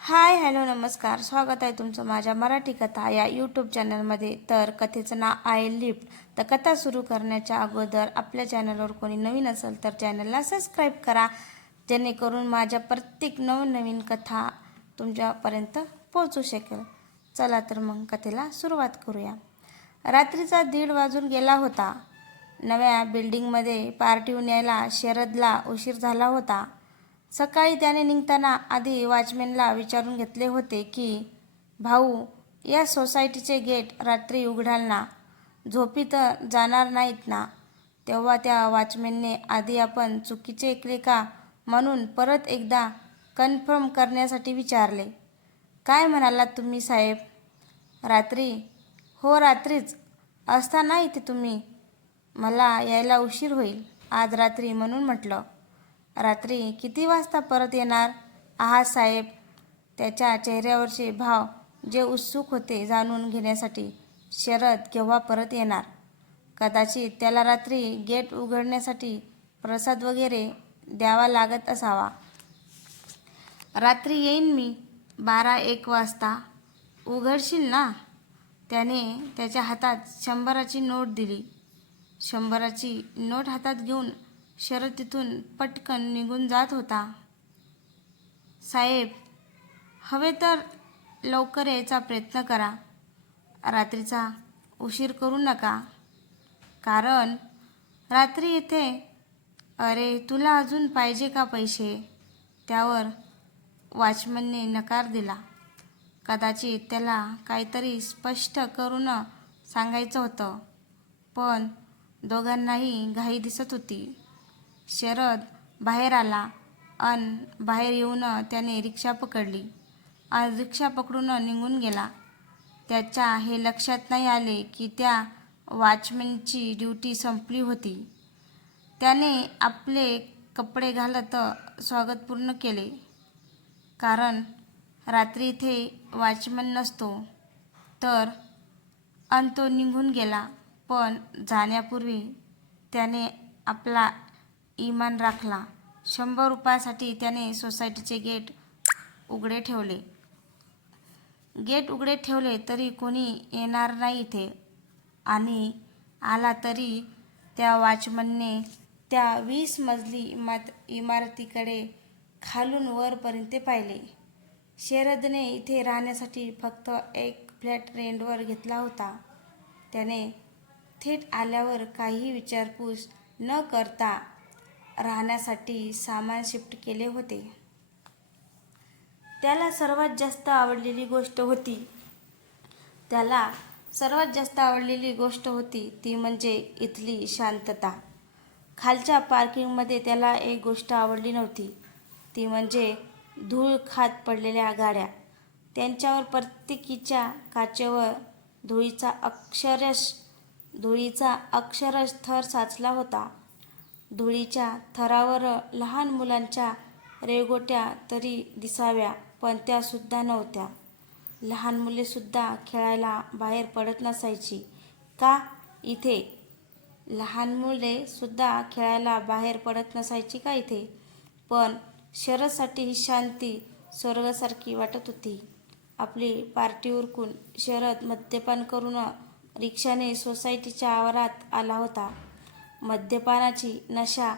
Hi hello नमस्कार. स्वागत आहे तुमचं माझ्या मराठी कथा या यूट्यूब चॅनलमध्ये तर कथेचं नाव आहे लिफ्ट तर कथा सुरू करण्याच्या अगोदर आपल्या चॅनलवर कोणी नवीन असेल तर चॅनलला सबस्क्राईब करा. जेणेकरून माझ्या प्रत्येक नवनवीन कथा तुमच्यापर्यंत पोहोचू शकेल. चला तर मग कथेला सुरुवात करूया. रात्रीचा दीड वाजून गेला होता. नव्या बिल्डिंगमध्ये पार्टी यायला शरदला उशीर झाला होता. सकाळी त्याने निघताना आधी वॉचमॅनला विचारून घेतले होते की भाऊ या सोसायटीचे गेट रात्री उघडाल ना? झोपी तर जाणार नाहीत ना? तेव्हा त्या वॉचमॅनने आधी आपण चुकीचे ऐकले का म्हणून परत एकदा कन्फर्म करण्यासाठी विचारले. काय म्हणालात तुम्ही साहेब? रात्री? हो रात्रीच. असता ना इथे तुम्ही? मला यायला उशीर होईल. आज रात्री म्हणून म्हटलं. रात्री किती वाजता परत येणार? आहा साहेब त्याच्या चेहऱ्यावरचे भाव जे उत्सुक होते जाणून घेण्यासाठी शरद केव्हा परत येणार? कदाचित त्याला रात्री गेट उघडण्यासाठी प्रसाद वगैरे द्यावा लागत असावा. रात्री येईन मी बारा एक वाजता. उघडशील ना? त्याने त्याच्या हातात शंभराची नोट दिली. शंभराची नोट हातात घेऊन शरद तिथून पटकन निघून जात होता. साहेब हवे तर लवकर यायचा प्रयत्न करा. रात्रीचा उशीर करू नका. कारण रात्री इथे अरे तुला अजून पाहिजे का पैसे? त्यावर वॉचमनने नकार दिला. कदाचित त्याला काहीतरी स्पष्ट करून सांगायचं होतं पण दोघांनाही घाई दिसत होती. शरद बाहेर आला. अन बाहेर येऊन त्याने रिक्षा पकडली. आणि रिक्षा पकडून निघून गेला. त्याच्या हे लक्षात नाही आले की त्या वॉचमॅनची ड्युटी संपली होती. त्याने आपले कपडे घालत स्वागत पूर्ण केले. कारण रात्री इथे वॉचमन नसतो. तर अन तो निघून गेला. पण जाण्यापूर्वी त्याने आपला इमान राखला. शंभर रुपयासाठी त्याने सोसायटीचे गेट उघडे ठेवले. गेट उघडे ठेवले तरी कोणी येणार नाही इथे. आणि आला तरी त्या वॉचमनने त्या वीस मजली इमात इमारतीकडे खालून वरपर्यंत पाहिले. शरदने इथे राहण्यासाठी फक्त एक फ्लॅट रेंटवर घेतला होता. त्याने थेट आल्यावर काही विचारपूस न करता राहण्यासाठी सामान शिफ्ट केले होते. त्याला सर्वात जास्त आवडलेली गोष्ट होती. त्याला सर्वात जास्त आवडलेली गोष्ट होती ती म्हणजे इथली शांतता. खालच्या पार्किंगमध्ये त्याला एक गोष्ट आवडली नव्हती. ती म्हणजे धूळ खात पडलेल्या गाड्या. त्यांच्यावर प्रत्येकीच्या काचेवर धुळीचा अक्षरश धुळीचा अक्षरश थर साचला होता. धुळीच्या थरावर लहान मुलांच्या रेगोट्या तरी दिसाव्या पण त्यासुद्धा नव्हत्या. लहान मुलेसुद्धा खेळायला बाहेर पडत नसायची. का इथे? लहान मुलेसुद्धा खेळायला बाहेर पडत नसायची का इथे? पण शरदसाठी ही शांती स्वर्गासारखी वाटत होती. आपली पार्टी उरकून शरद मद्यपान करून रिक्षाने सोसायटीच्या आवारात आला होता. मद्यपानाची नशा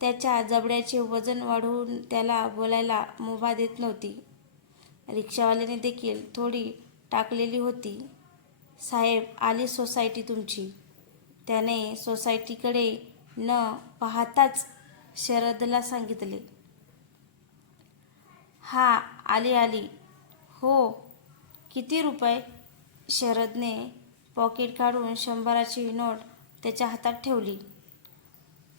त्याच्या जबड्याचे वजन वाढवून त्याला बोलायला मुभा देत नव्हती. रिक्षावाल्याने देखील थोडी टाकलेली होती. साहेब आली सोसायटी तुमची. त्याने सोसायटीकडे न पाहताच शरदला सांगितले. हा आली आली. हो किती रुपये? शरदने पॉकेट काढून शंभराची नोट त्याच्या हातात ठेवली.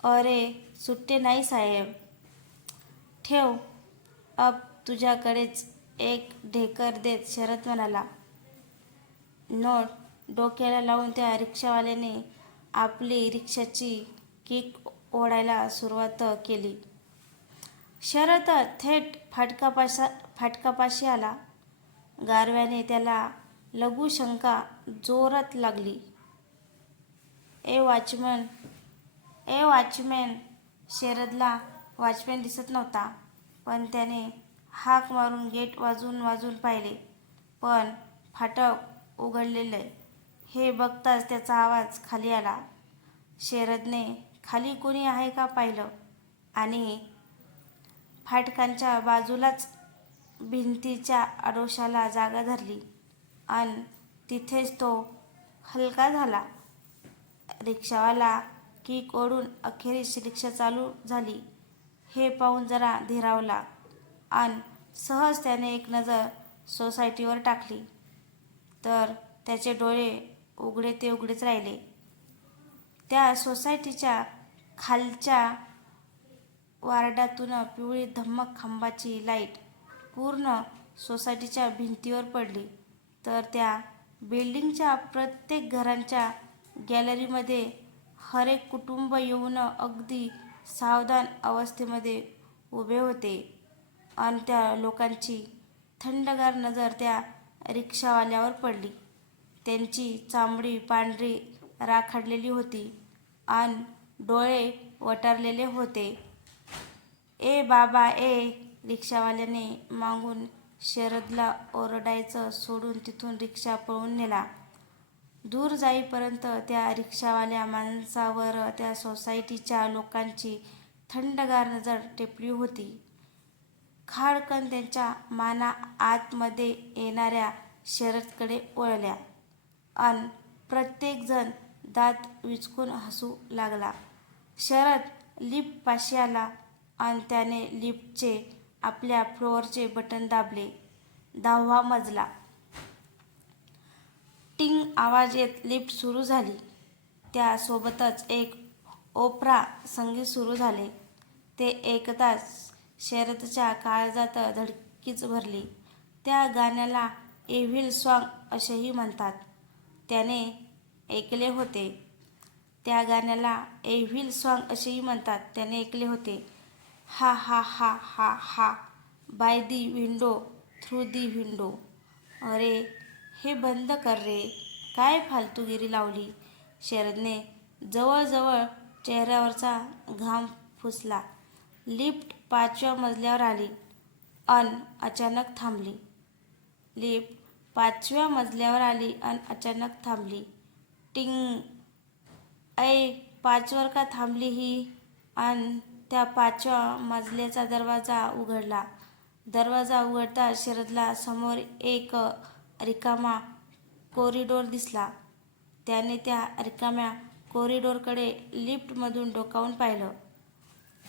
अरे सुट्टे नाही साहेब. ठेव. अब तुझ्याकडेच एक ढेकर देत शरद म्हणाला. नोट डोक्याला लावून त्या रिक्षावाल्याने आपली रिक्षाची किक ओढायला सुरुवात केली. शरद थेट फाटकापाशा फाटकापाशी आला. गारव्याने त्याला लघुशंका जोरात लागली. ए वॉचमन ए वॉचमॅन शरदला वॉचमॅन दिसत नव्हता पण त्याने हाक मारून गेट वाजून वाजून पाहिले पण फाटक उघडलेले हे बघताच त्याचा आवाज खाली आला. शरदने खाली कोणी आहे का पाहिलं? आणि फाटकांच्या बाजूलाच भिंतीच्या आडोशाला जागा धरली आणि तिथेच तो हलका झाला. रिक्षावाला किक ओढून अखेरीस रिक्षा चालू झाली. हे पाहून जरा धीरावला. आणि सहज त्याने एक नजर सोसायटीवर टाकली. तर त्याचे डोळे उघडे ते उघडेच राहिले. त्या सोसायटीच्या खालच्या वार्डातून पिवळी धम्मक खांबाची लाइट पूर्ण सोसायटीच्या भिंतीवर पडली. तर त्या बिल्डिंगच्या प्रत्येक घरांच्या गॅलरीमध्ये हरेक कुटुंब येऊन अगदी सावधान अवस्थेमध्ये उभे होते. आणि त्या लोकांची थंडगार नजर त्या रिक्षावाल्यावर पडली. त्यांची चामडी पांढरी राखाडलेली होती आणि डोळे वटारलेले होते. ए बाबा ए रिक्षावाल्याने मागून शरदला ओरडायचं सोडून तिथून रिक्षा पळून नेला. दूर जाईपर्यंत त्या रिक्षावाल्या माणसावर त्या सोसायटीच्या लोकांची थंडगार नजर टेपली होती. खाडकन त्यांच्या माना आतमध्ये येणाऱ्या शरदकडे वळल्या. अन प्रत्येकजण दात विचकून हसू लागला. शरद लिफ्टपाशी आला आणि त्याने लिफ्टचे आपल्या फ्लोअरचे बटन दाबले. दहावा मजला. टिंग आवाज येत लिफ्ट सुरू झाली. त्यासोबतच एक ओपरा संगीत सुरू झाले. ते ऐकताच शरदच्या काळजात धडकीच भरली. त्या गाण्याला एव्हिल सॉन्ग असेही म्हणतात. त्याने ऐकले होते. त्या गाण्याला एव्हिल सॉन्ग असेही म्हणतात. त्याने ऐकले होते. हा हा हा हा हा by the window through the window अरे हे बंद कर रे. काय फालतूगिरी लावली? शरदने जवळजवळ चेहऱ्यावरचा घाम फुसला. लिफ्ट पाचव्या मजल्यावर आली. अन अचानक थांबली. लिफ्ट पाचव्या मजल्यावर आली अन अचानक थांबली. टिंग. ऐ पाचवर का थांबली ही? अन त्या पाचव्या मजल्याचा दरवाजा उघडला. दरवाजा उघडता शरदला समोर एक रिकामा कोरिडोर दिसला. त्याने त्या रिकाम्या कोरिडोरकडे लिफ्टमधून डोकावून पाहिलं.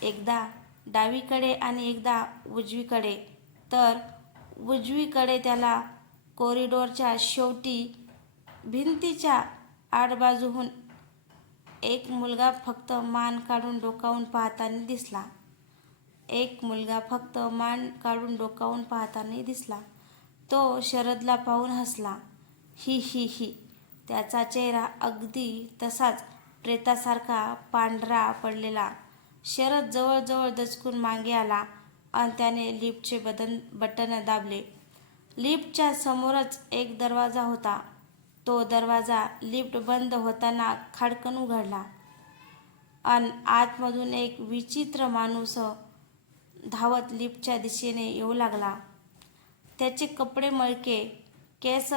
एकदा डावीकडे आणि एकदा उजवीकडे. तर उजवीकडे त्याला कोरिडोरच्या शेवटी भिंतीच्या आडबाजूहून एक मुलगा फक्त मान काढून डोकावून पाहताना दिसला. एक मुलगा फक्त मान काढून डोकावून पाहताना दिसला. तो शरदला पाहून हसला. ही ही ही. त्याचा चेहरा अगदी तसाच प्रेतासारखा पांढरा पडलेला. शरद जवळजवळ दचकून मागे आला आणि त्याने लिफ्टचे बदन बटन दाबले. लिफ्टच्या समोरच एक दरवाजा होता. तो दरवाजा लिफ्ट बंद होताना खाडकन उघडला. अन आतमधून एक विचित्र माणूस धावत लिफ्टच्या दिशेने येऊ लागला. त्याचे कपडे मळके केस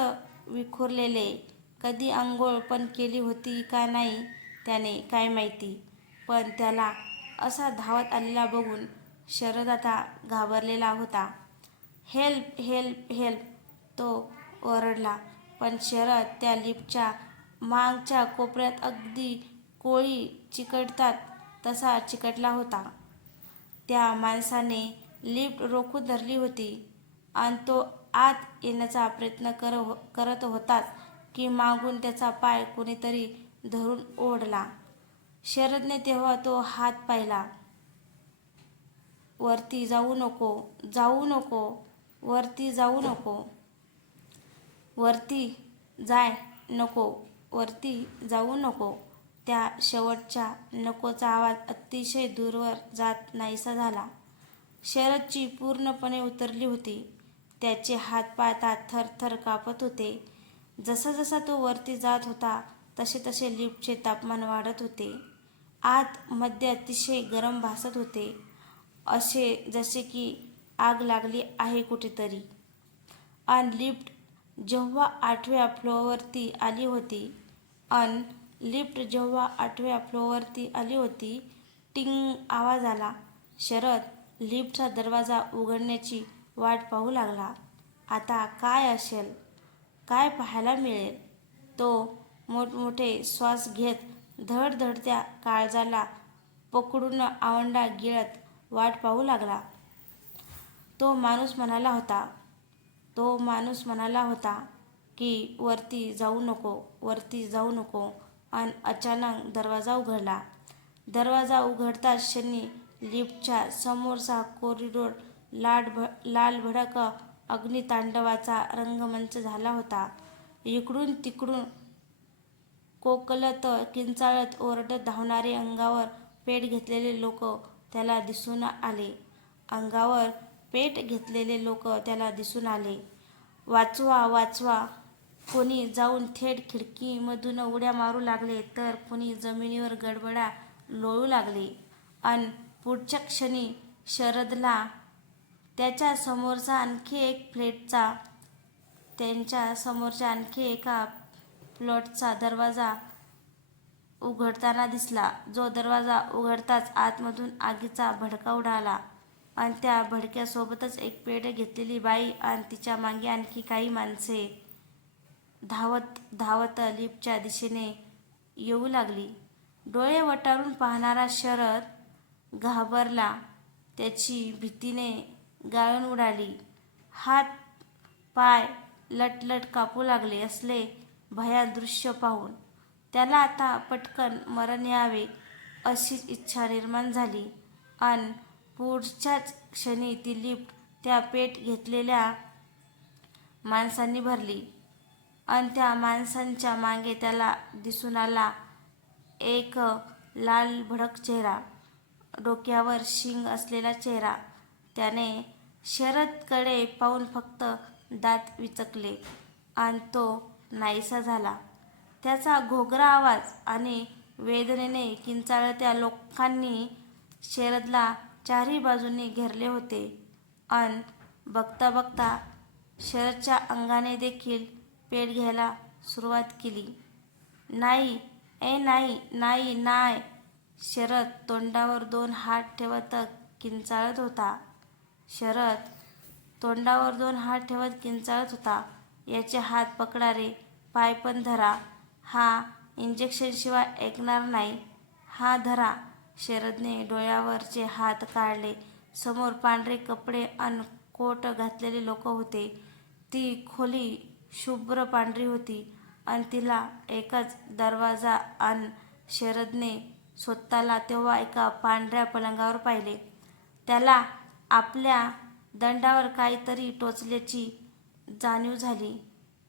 विखुरलेले कधी आंघोळ पण केली होती का नाही त्याने काय माहिती. पण त्याला असा धावत आलेला बघून शरद आता घाबरलेला होता. हेल्प हेल्प हेल्प तो ओरडला. पण शरद त्या लिफ्टच्या मागच्या कोपऱ्यात अगदी कोळी चिकटतात तसा चिकटला होता. त्या माणसाने लिफ्ट रोखून धरली होती. आणि तो आत येण्याचा प्रयत्न कर करत होताच की मागून त्याचा पाय कोणीतरी धरून ओढला. शरदने तेव्हा तो हात पाहिला. वरती जाऊ नको जाऊ नको वरती जाऊ नको. वरती जाय नको वरती जाऊ नको. त्या शेवटच्या नकोचा आवाज अतिशय दूरवर जात नाहीसा झाला. शरदची पूर्णपणे उतरली होती. त्याचे हातपाय थर थरथर कापत होते. जसा जसा तो वरती जात होता तसे तसे लिफ्टचे तापमान वाढत होते. आत मध्ये अतिशय गरम भासत होते असे जसे की आग लागली आहे कुठेतरी. अन लिफ्ट जेव्हा आठव्या फ्लोअरवरती आली होती अन लिफ्ट जेव्हा आठव्या फ्लोअरवरती आली होती टिंग आवाज आला. शरद लिफ्टचा दरवाजा उघडण्याची वाट पाहू लागला. आता काय असेल? काय पाहायला मिळेल? तो मोठमोठे श्वास घेत धडधडत्या काळजाला पकडून आवंडा गिळत वाट पाहू लागला. तो माणूस म्हणाला होता तो माणूस म्हणाला होता की वरती जाऊ नको वरती जाऊ नको. आणि अचानक दरवाजा उघडला. दरवाजा उघडताच शनी लिफ्टच्या समोरचा कोरिडोर लाड भ लाल भडक अग्नितांडवाचा रंगमंच झाला होता. इकडून तिकडून कोकलत किंचाळत ओरडत धावणारे अंगावर पेट घेतलेले लोक त्याला दिसून आले. अंगावर पेट घेतलेले लोक त्याला दिसून आले. वाचवा वाचवा कोणी जाऊन थेट खिडकीमधून उड्या मारू लागले तर कोणी जमिनीवर गडबडा लोळू लागले. अन पुढच्या क्षणी शरदला त्याच्या समोरचा आणखी एक फ्लेटचा त्यांच्या समोरच्या आणखी एका प्लॉटचा दरवाजा उघडताना दिसला. जो दरवाजा उघडताच आतमधून आगीचा भडका उडाला आणि त्या भडक्यासोबतच एक पेढे घेतलेली बाई आणि तिच्यामागे आणखी काही माणसे. धावत धावत लिफ्टच्या दिशेने येऊ लागली. डोळे वटारून पाहणारा शरद घाबरला. त्याची भीतीने गाळून उडाली. हात पाय लटलट कापू लागले असले भयान दृश्य पाहून. त्याला आता पटकन मरण यावे अशीच इच्छा निर्माण झाली. अन पुढच्याच क्षणी ती लिफ्ट त्या पेट घेतलेल्या माणसांनी भरली. आणि त्या माणसांच्या मागे त्याला दिसून आला एक लाल भडक चेहरा. डोक्यावर शिंग असलेला चेहरा. त्याने शरदकडे पाहून फक्त दात विचकले आणि तो नाहीसा झाला. त्याचा घोगरा आवाज आणि वेदनेने किंचाळत्या लोकांनी शरदला चारही बाजूंनी घेरले होते. अन बघता बघता शरदच्या अंगाने देखील पेट घ्यायला सुरुवात केली. नाही ए नाही नाही नाय शरद तोंडावर दोन हात ठेवत किंचाळत होता. शरद तोंडावर दोन हात ठेवत किंचाळत होता. याचे हात पकडा रे पाय पण धरा. हा इंजेक्शनशिवाय ऐकणार नाही. हा धरा. शरदने डोळ्यावरचे हात काढले. समोर पांढरे कपडे अन कोट घातलेले लोक होते. ती खोली शुभ्र पांढरी होती आणि तिला एकच दरवाजा अन शरदने स्वतःला तेव्हा एका पांढऱ्या पलंगावर पाहिले. त्याला आपल्या दंडावर काहीतरी टोचल्याची जाणीव झाली.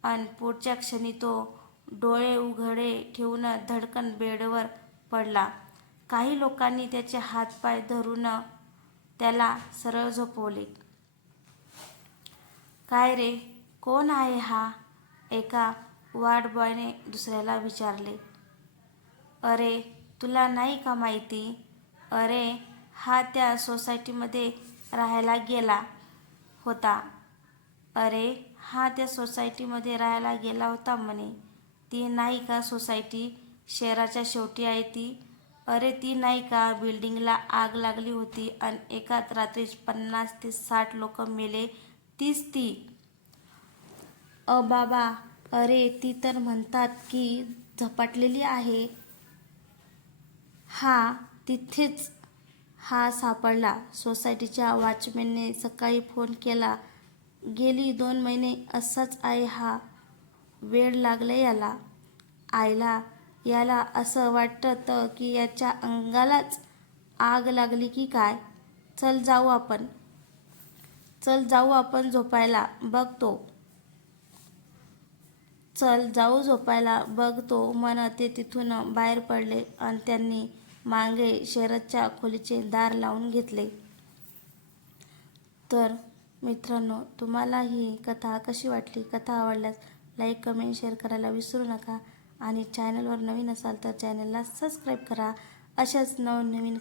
आणि पुढच्या क्षणी तो डोळे उघडे ठेवून धडकन बेडवर पडला. काही लोकांनी त्याचे हातपाय धरून त्याला सरळ झोपवले. काय रे? कोण आहे हा? एका वार्ड बॉयने दुसऱ्याला विचारले. अरे तुला नाही का माहिती? अरे हा त्या सोसायटीमध्ये राहायला गेला होता. अरे हा त्या सोसायटीमध्ये राहायला गेला होता म्हणे. ती नाही का सोसायटी शहराच्या शेवटी आहे ती. अरे ती नाही का बिल्डिंगला आग लागली होती आणि एकाच रात्रीच पन्नास ते साठ लोक मेले तीच ती. अ बाबा अरे ती तर म्हणतात की झपाटलेली आहे. हा तिथेच हा सापडला. सोसायटीच्या वॉचमॅनने सकाळी फोन केला. गेली दोन महिने असाच आहे हा वेळ लागला याला. आईला याला असं वाटतं की याच्या अंगालाच आग लागली की काय? चल जाऊ आपण. चल जाऊ आपण झोपायला बघतो चल जाऊ झोपायला बघतो म्हणत ते तिथून बाहेर पडले आणि त्यांनी मागे शरदच्या खोलीचे दार लावून घेतले. तर मित्रांनो तुम्हाला ही कथा कशी वाटली? कथा आवडल्यास लाईक कमेंट शेअर करायला विसरू नका. आणि चॅनलवर नवीन असाल तर चॅनलला सबस्क्राईब करा. अशाच नवनवीन